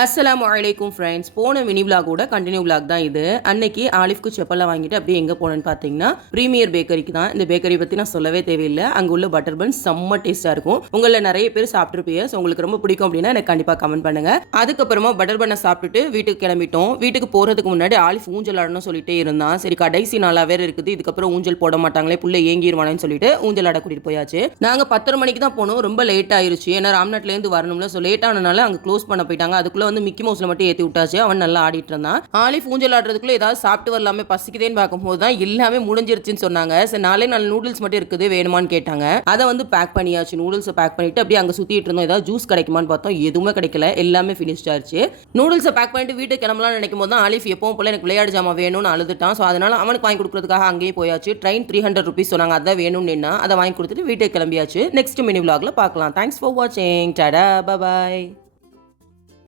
அஸ்ஸலாமு அலைக்கும் ஃப்ரெண்ட்ஸ். போன மினி விலாகோட கண்டினியூ விலாக் தான் இது. அன்னைக்கு ஆலிஃப்க்கு செப்பல்லாம் வாங்கிட்டு அப்படியே எங்கே போனேன்னு பார்த்தீங்கன்னா ப்ரீமியர் பேக்கரிக்கு தான். இந்த பேக்கரி பற்றி நான் சொல்லவே தேவையில்லை. அங்கே உள்ள பட்டர் பன் செம்ம டேஸ்ட்டாக இருக்கும். உங்களில் நிறைய பேர் சாப்பிட்ருப்பீங்க. ஸோ உங்களுக்கு ரொம்ப பிடிக்கும் அப்படின்னா எனக்கு கண்டிப்பாக கமெண்ட் பண்ணுங்க. அதுக்கப்புறமா பட்டர் பண்ணை சாப்பிட்டுட்டு வீட்டுக்கு கிளம்பிட்டோம். வீட்டுக்கு போகிறதுக்கு முன்னாடி ஆலிஃப் ஊஞ்சல் ஆடணும்னு சொல்லிட்டே இருந்தான். சரி கடைசி நாளாக வேறு இருக்குது, இதுக்கப்புறம் ஊஞ்சல் போட மாட்டாங்களே, புள்ள ஏங்கிடுவானேன்னு சொல்லிட்டு ஊஞ்சல் ஆட கூட்டிட்டு போயாச்சு. நாங்கள் 10:30 மணிக்கு தான் போனோம். ரொம்ப லேட் ஆயிருச்சு. ஏன்னா ராம்நாட்லேருந்து வரணும்ல. ஸோ லேட் ஆனனால அங்கே க்ளோஸ் பண்ண போயிட்டாங்க. அதுக்குள்ள வந்து மிக்கி மவுஸ்ல மட்டும் ஏற்றி விட்டாச்சு. அவன் நல்லா ஆடிட்டு இருந்தான். ஆலிஃப் ஊஞ்சல் ஆடுறதுக்குள்ள ஏதாவது சாப்பிட்டு வரலாமே, பசிக்குதேன்னு பார்க்கும்போது தான் எல்லாமே முடிஞ்சிருச்சுன்னு சொன்னாங்க. சரி நாளே நூடுல்ஸ் மட்டும் இருக்குது, வேணுமான்னு கேட்டாங்க. அதை வந்து பேக் பண்ணியாச்சு. நூடுல்ஸை பேக் பண்ணிட்டு அப்படியே அங்கே சுற்றிட்டு இருந்தோம். ஏதாவது ஜூஸ் கிடைக்குமான்னு பார்த்தோம், எதுவுமே கிடைக்கல, எல்லாமே ஃபினிஷ் ஆச்சு. நூடுல்ஸை பேக் பண்ணிட்டு வீட்டுக்கு கிளம்பலாம் நினைக்கும் போது தான் ஆலிஃப் எப்பவும் போல எனக்கு விளையாடு ஜாமா வேணும்னு அழுதுட்டான். ஸோ அதனால அவனுக்கு வாங்கி கொடுக்கறதுக்காக அங்கேயே போயாச்சு. ட்ரெயின் 300 ருபீஸ் சொன்னாங்க, அதான் வேணும்னு என்ன அதை வாங்கி கொடுத்துட்டு வீட்டுக்கு கிளம்பியாச்சு. நெக்ஸ்ட் மினி விலாக்ல பார்க்கலாம். தேங்க்ஸ் ஃபார் வாட்சிங். Tata, bye bye.